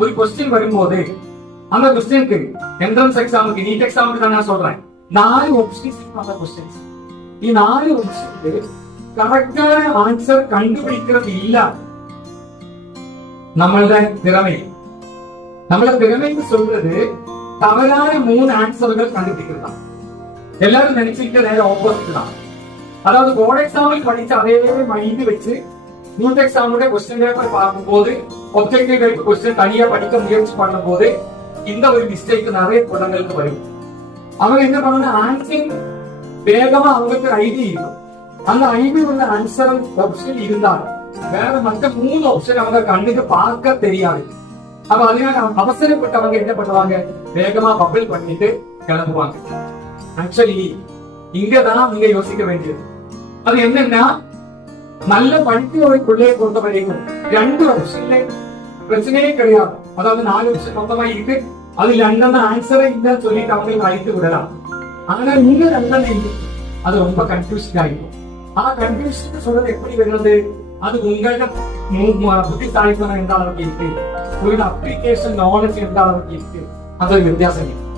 ஒரு கொஸ்டின் வரும்போது அந்த கொஸ்டினுக்கு என்ட்ரன்ஸ் எக்ஸாமுக்கு நீட் எக்ஸாமுக்கு தான் நான் சொல்றேன் 4 ஆப்ஷன்ஸ் அந்த கொஸ்டின்ஸ். ഈ 4 ഓപ്ഷനില് കറക്റ്റായ ആൻസർ കണ്ടുപിടിക്കുന്നത് ഇല്ല. നമ്മളുടെ திறமை നമ്മളെ திறமைன்னு சொல்றது தவறான 3 ஆன்சர்கள் கண்டுபிடிக்கிறது தான். எல்லாரும் நினைச்சுட்டு நேரம் ஆப்போசிட் தான். அதாவது போர்டு எக்ஸாமில் படிச்ச அதே மைண்ட் வச்சு நீட் எக்ஸாமுடைய கொஸ்டின் பேப்பர் பார்க்கும்போது ஒப்ஜெக்டிவ் டைப் கொஸ்டின் தனியா படிக்க முயற்சி பண்ணும் போது இந்த ஒரு மிஸ்டேக் நிறைய குழந்தைகளுக்கு வரும். அவங்க என்ன பண்ணணும், ஆன்சர் வேகமா அவங்களுக்கு ஐடி இருக்கும். அந்த ஐடி உள்ள ஆன்சர் ஆப்ஷன் இருந்தால் வேற மற்ற 3 ஆப்ஷன் அவங்க கண்ணுக்கு பார்க்க தெரியாது. அப்ப அதனால அவசரப்பட்டவங்க என்ன பண்ணுவாங்க, வேகமா பபிள் பண்ணிட்டு கிளம்புவாங்க. ஆக்சுவலி இங்கதான் நீங்க யோசிக்க வேண்டியது. அது என்னன்னா, நல்ல படிப்புகளை பொறுத்த வரைக்கும் 2 ஆப்ஷன்ல பிரச்சனையே கிடையாது. அதாவது 4 ஆப்ஷன் மொத்தமா இருக்கு, அது 2 ஆன்சரே இல்லைன்னு சொல்லிட்டு அவங்களுக்கு அழைத்து விடலாம். ஆனா இங்க 2 இருக்கு, அது ரொம்ப கன்ஃபியூஸ்ட் ஆகிடும். கன்ஃபியூஷன் சொல்றது எப்படி வருது, அது உங்களோட புத்திசாலித்தனம் எந்த அளவுக்கு இருக்கு, உங்களோட அப்ளிகேஷன் நாலேஜ் எந்த அளவுக்கு இருக்கு, அது வித்தியாசம் இருக்கு.